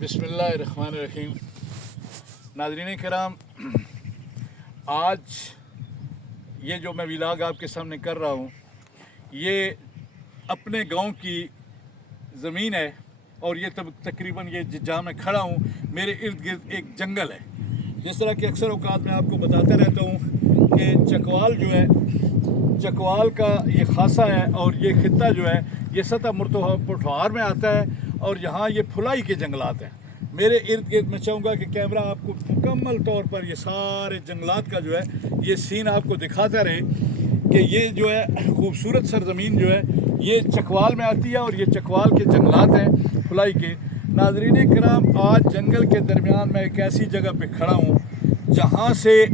बिस्मिल्लाहिर्रहमानिर्रहीम। नाज़रीन कराम, आज ये जो मैं व्लॉग आपके सामने कर रहा हूँ ये अपने गांव की ज़मीन है और ये तकरीबन ये जहाँ मैं खड़ा हूँ मेरे इर्द गिर्द एक जंगल है। जिस तरह कि अक्सर औकात मैं आपको बताता रहता हूँ कि चकवाल जो है, चकवाल का ये खासा है और ये खित्ता जो है ये सतह पुठवार में आता है और यहाँ ये फुलाई के जंगलात हैं। मेरे इर्द गिर्द मैं चाहूँगा कि कैमरा आपको मुकम्मल तौर पर ये सारे जंगलात का जो है ये सीन आपको दिखाता रहे कि ये जो है खूबसूरत सरजमीन जो है ये चकवाल में आती है और ये चकवाल के जंगलात हैं फुलाई के। नाज़रीन कराम, आज जंगल के दरमियान मैं एक ऐसी जगह पे खड़ा हूँ जहाँ से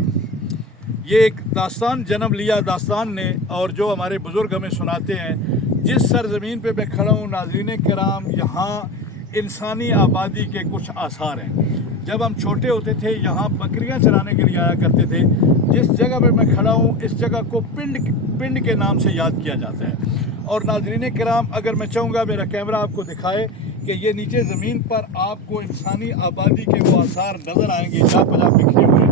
ये एक दास्तान जन्म लिया दास्तान ने, और जो हमारे बुज़ुर्ग हमें सुनाते हैं। जिस सरज़मीन पे मैं खड़ा हूँ नाज़रीन कराम, यहाँ इंसानी आबादी के कुछ आसार हैं। जब हम छोटे होते थे यहाँ बकरियाँ चराने के लिए आया करते थे। जिस जगह पे मैं खड़ा हूँ इस जगह को पिंड के नाम से याद किया जाता है। और नाज़रीन कराम, अगर मैं चाहूँगा मेरा कैमरा आपको दिखाए कि ये नीचे ज़मीन पर आपको इंसानी आबादी के वो आसार नज़र आएंगे जहाँ पर बिखरे हुए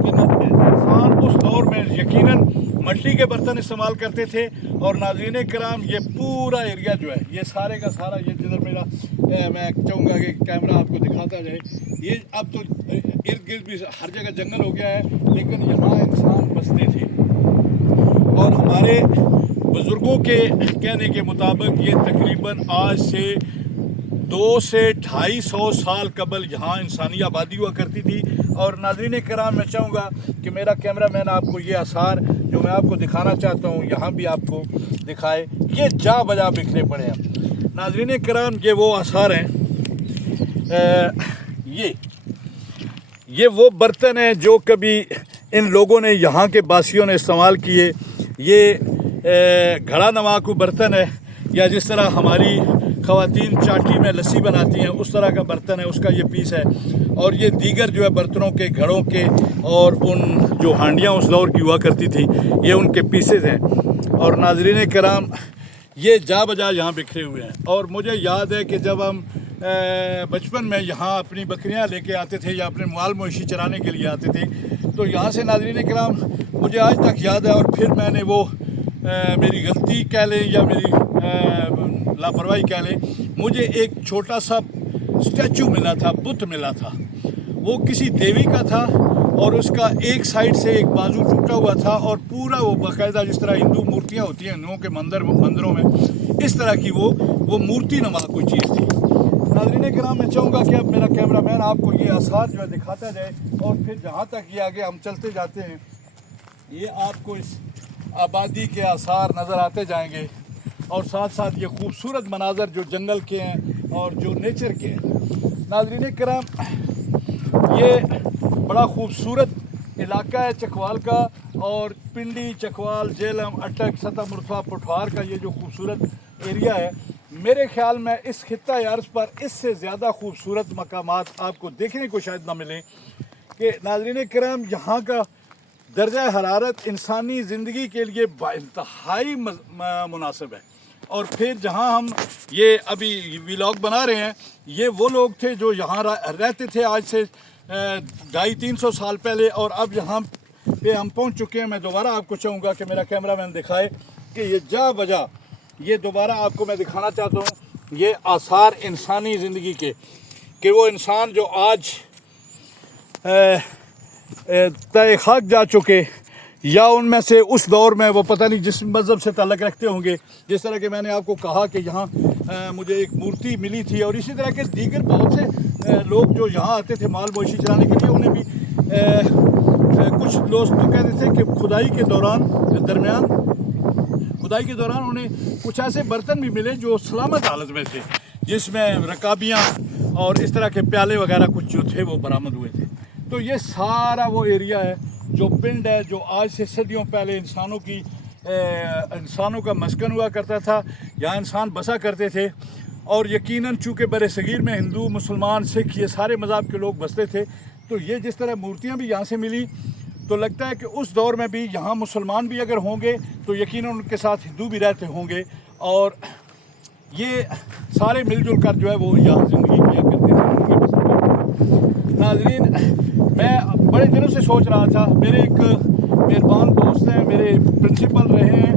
कि इंसान उस दौर में यकीनन मट्टी के बर्तन इस्तेमाल करते थे। और नाज़रीन कराम, ये पूरा एरिया जो है ये सारे का सारा, ये जिधर मेरा मैं चाहूँगा कि कैमरा आपको दिखाता जाए, ये अब तो इर्द गिर्द भी हर जगह जंगल हो गया है, लेकिन यहाँ इंसान बसते थे। और हमारे बुज़ुर्गों के कहने के मुताबिक ये तकरीबन आज से 200 से 250 साल कबल यहाँ इंसानी आबादी हुआ करती थी। और नाज़रीन कराम, मैं चाहूँगा कि मेरा कैमरा मैन आपको ये आसार जो मैं आपको दिखाना चाहता हूँ यहाँ भी आपको दिखाए। ये जा बजा बिखरे पड़े हैं नाज़रीन कराम, ये वो आसार हैं। ये वो बर्तन हैं जो कभी इन लोगों ने, यहाँ के बासियों ने इस्तेमाल किए। ये घड़ा नवाकू बर्तन है, या जिस तरह हमारी ख़वातीन चाटी में लस्सी बनाती हैं उस तरह का बर्तन है, उसका ये पीस है। और ये दीगर जो है बर्तनों के, घड़ों के और उन जो हांडियाँ उस दौर की हुआ करती थी ये उनके पीसेज हैं। और नाज़रीन कराम, ये जा बजा यहाँ बिखरे हुए हैं। और मुझे याद है कि जब हम बचपन में यहाँ अपनी बकरियाँ लेके आते थे या अपने माल मवेशी चराने के लिए आते थे, तो यहाँ से नाज़रीन कराम मुझे आज तक याद है। और फिर मैंने वो मेरी गलती कह लें या मेरी लापरवाही कह लें, मुझे एक छोटा सा स्टैचू मिला था, बुत मिला था। वो किसी देवी का था और उसका एक साइड से एक बाजू टूटा हुआ था और पूरा वो बाकायदा जिस तरह हिंदू मूर्तियाँ होती हैं हिंदुओं के मंदिरों में, इस तरह की वो मूर्ति नमा कोई चीज़ थी। नाज़रीन कराम, मैं चाहूँगा कि अब मेरा कैमरा मैन आपको ये आसार जो है दिखाता जाए और फिर जहाँ तक ये आगे हम चलते जाते हैं ये आपको इस आबादी के आसार नज़र आते जाएंगे। और साथ साथ ये खूबसूरत मनाज़र जो जंगल के हैं और जो नेचर के हैं। नाज़रीन कराम, ये बड़ा खूबसूरत इलाका है चकवाल का। और पिंडी, चकवाल, जेलम, अटक, सतह मुर्तफा, पुठवार का ये जो खूबसूरत एरिया है, मेरे ख्याल में इस खित्ता अर्ज़ पर इससे ज़्यादा खूबसूरत मकामात आपको देखने को शायद ना मिलें। कि नाज़रीन कराम, यहाँ का दर्जा हरारत इंसानी ज़िंदगी के लिए इंतहाई मुनासिब है। और फिर जहाँ हम ये अभी व्लॉग बना रहे हैं, ये वो लोग थे जो यहाँ रहते थे आज से 250-300 साल पहले, और अब यहाँ पे हम पहुँच चुके हैं। मैं दोबारा आपको चाहूँगा कि मेरा कैमरा मैन दिखाए कि ये जा बजा, ये दोबारा आपको मैं दिखाना चाहता हूँ ये आसार इंसानी ज़िंदगी के, कि वो इंसान जो आज तय खाक जा चुके, या उनमें से उस दौर में वो पता नहीं जिस मज़हब से ताल्लुक़ रखते होंगे। जिस तरह के मैंने आपको कहा कि यहाँ मुझे एक मूर्ति मिली थी, और इसी तरह के दीगर बहुत से लोग जो यहाँ आते थे माल मवेशी चलाने के लिए, उन्हें भी कुछ लोग तो कहते थे कि खुदाई के दौरान उन्हें कुछ ऐसे बर्तन भी मिले जो सलामत हालत में थे, जिसमें रकाबियाँ और इस तरह के प्याले वगैरह कुछ जो थे वो बरामद हुए थे। तो ये सारा वो एरिया है जो पिंड है, जो आज से सदियों पहले इंसानों का मस्कन हुआ करता था। यहाँ इंसान बसा करते थे। और यकीनन चूँकि बड़े सगीर में हिंदू, मुसलमान, सिख ये सारे मज़हब के लोग बसते थे, तो ये जिस तरह मूर्तियाँ भी यहाँ से मिली, तो लगता है कि उस दौर में भी यहाँ मुसलमान भी अगर होंगे तो यकीनन उनके साथ हिंदू भी रहते होंगे। और ये सारे मिलजुल कर जो है वो यहाँ ज़िंदगी किया करते थे। नाजरीन, मैं बड़े दिनों से सोच रहा था, मेरे एक मेहरबान दोस्त हैं, मेरे प्रिंसिपल रहे हैं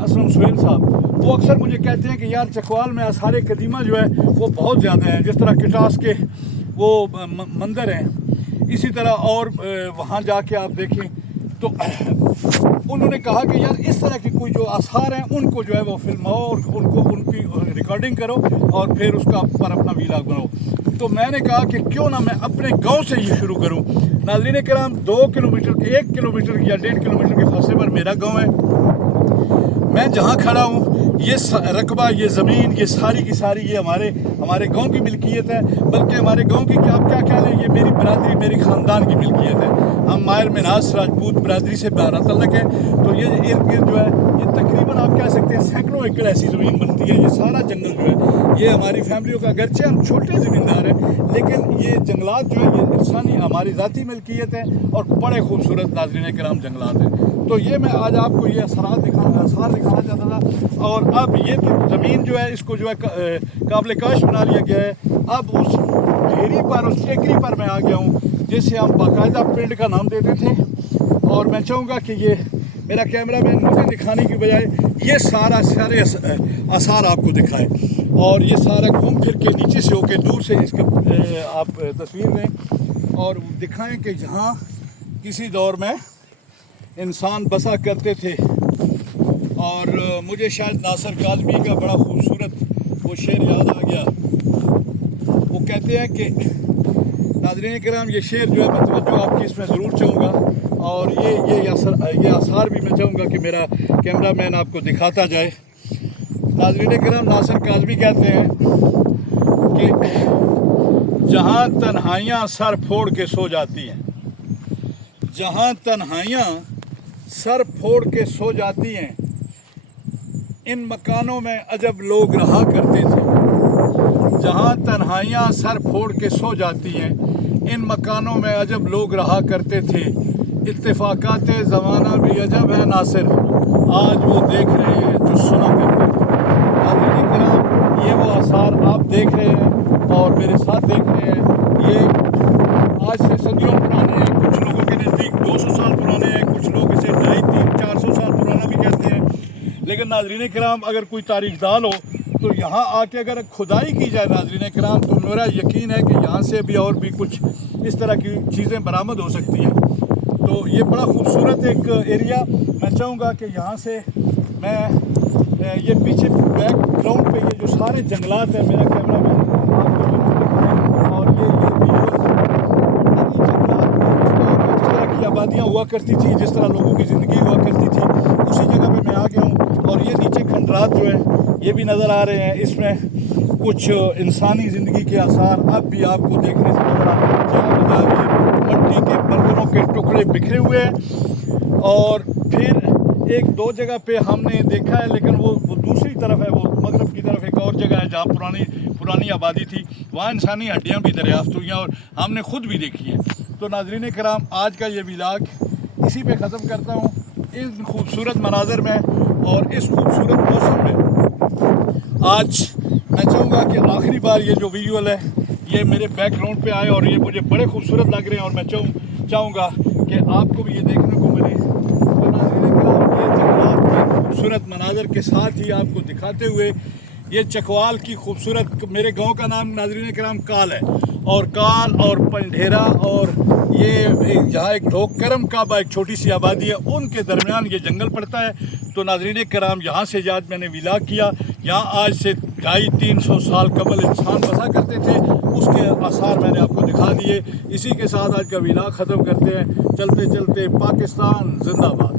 असलम सुहेल साहब, वो अक्सर मुझे कहते हैं कि यार चकवाल में आसार कदीमा जो है वो बहुत ज़्यादा हैं, जिस तरह किटास के वो मंदिर हैं, इसी तरह और वहाँ जाके आप देखें तो उन्होंने कहा कि यार इस तरह के कोई जो आसार हैं उनको जो है वो फिल्माओ और उनको उनकी रिकॉर्डिंग करो और फिर उसका पर अपना वीलॉग बनाओ। तो मैंने कहा कि क्यों ना मैं अपने गांव से ये शुरू करूं। नाज़रीन किराम, 2 किलोमीटर के 1 किलोमीटर या 1.5 किलोमीटर के फासले पर मेरा गांव है। मैं जहाँ खड़ा हूँ ये रकबा, ये ज़मीन, ये सारी की सारी ये हमारे गांव की मिल्कियत है, बल्कि हमारे गांव की आप क्या कह लें, ये मेरी बरादरी, मेरी ख़ानदान की मिल्कियत है। हम मायर मिनास राजपूत बरादरी से ताल्लुक़ है। तो ये इर्द गिर्द जो है ये तकरीबन आप कह सकते हैं सैकड़ों एकड़ ऐसी ज़मीन बनती है। ये सारा जंगल जो है ये हमारी फैमिलियों का, अगरचे हम छोटे ज़मींदार हैं लेकिन ये जंगलात जो है ये इंसानी हमारी ज़ाती मिल्कियत है और बड़े खूबसूरत नाज़रीन किराम जंगलात हैं। तो ये मैं आज आपको ये आसार दिखाना चाहता था। और अब ये तो ज़मीन जो है इसको जो है काबिल काश बना लिया गया है। अब उस ढेरी पर, उस टेकरी पर मैं आ गया हूँ जिसे हम बाकायदा पिंड का नाम देते थे। और मैं चाहूँगा कि ये मेरा कैमरा मैन मुझे दिखाने की बजाय ये सारे आसार आपको दिखाए और ये सारा घूम फिर के नीचे से होके दूर से इसका आप तस्वीर लें और दिखाएं कि जहाँ किसी दौर में इंसान बसा करते थे। और मुझे शायद नासिर काज़मी का बड़ा खूबसूरत वो शेर याद आ गया। वो कहते हैं कि नाज़रीन किराम, ये शेर जो है मैं तवज्जो आपकी इसमें ज़रूर चाहूँगा और ये आसार भी मैं चाहूँगा कि मेरा कैमरा मैन आपको दिखाता जाए। नाज़रीन किराम, नासिर काज़मी कहते हैं कि जहाँ तन्हाइयाँ सर फोड़ के सो जाती हैं, जहाँ तन्हाइयाँ सर फोड़ के सो जाती हैं, इन मकानों में अजब लोग रहा करते थे। जहाँ तन्हाइयाँ सर फोड़ के सो जाती हैं, इन मकानों में अजब लोग रहा करते थे। इत्तेफाकात ज़माना भी अजब है नासिर, आज वो देख रहे हैं जो सुना करते थे। नाज़रीन किराम, ये वो आसार आप देख रहे हैं और मेरे साथ देख रहे हैं। ये आज से सदियों पुराने हैं, कुछ लोगों के नज़दीक 200 साल पुराने हैं, कुछ लोग इसे 250-300-400 साल पुराना भी कहते हैं। लेकिन नाज़रीन किराम, अगर कोई तारीख़दान हो तो यहाँ आके अगर खुदाई की जाए नाज़रीन किराम, तो मेरा यकीन है कि यहाँ से भी और भी कुछ इस तरह की चीज़ें बरामद हो सकती हैं। तो ये बड़ा खूबसूरत एक एरिया, मैं चाहूँगा कि यहाँ से मैं ये पीछे बैकग्राउंड पे ये जो सारे जंगलात हैं, मेरा कैमरा मैन आपको जरूर दिखाएं। और ये जंगलात जिस तरह की आबादियाँ हुआ करती थी, जिस तरह लोगों की ज़िंदगी हुआ करती थी, उसी जगह पे मैं आ गया हूँ। और ये नीचे खंडरात जो है ये भी नज़र आ रहे हैं, इसमें कुछ इंसानी ज़िंदगी के आसार अब भी आपको देखने से नज़र आ रहे हैं। मट्टी के बर्तनों के टुकड़े बिखरे हुए हैं और फिर 1-2 जगह पे हमने देखा है, लेकिन वो दूसरी तरफ है, वो मगरब की तरफ एक और जगह है जहाँ पुरानी आबादी थी, वहाँ इंसानी हड्डियाँ भी दरियाफ्त हुई हैं और हमने खुद भी देखी है। तो नाज़रीन किराम, आज का ये व्लॉग इसी पे ख़त्म करता हूँ, इस खूबसूरत मनाज़र में और इस खूबसूरत मौसम में। आज मैं चाहूँगा कि आखिरी बार ये जो विजुअल है ये मेरे बैकग्राउंड पे आए और ये मुझे बड़े खूबसूरत लग रहे हैं और मैं चाहूँगा कि आपको भी ये देखने को मिले। तो नाज़रीन किराम, ये जंगलात के खूबसूरत मनाज़र के साथ ही आपको दिखाते हुए ये चकवाल की खूबसूरत, मेरे गांव का नाम नाज़रीन किराम काल है और काल और पंढेरा और ये जहाँ एक ढोक करम काबा एक छोटी सी आबादी है, उनके दरमियान ये जंगल पड़ता है। तो नाज़रीन किराम, यहाँ से आज मैंने व्लॉग किया। यहाँ आज से 250-300 साल कबल इंसान बसा करते थे, उसके आसार मैंने आपको दिखा दिए। इसी के साथ आज का व्लॉग ख़त्म करते हैं। चलते चलते पाकिस्तान जिंदाबाद।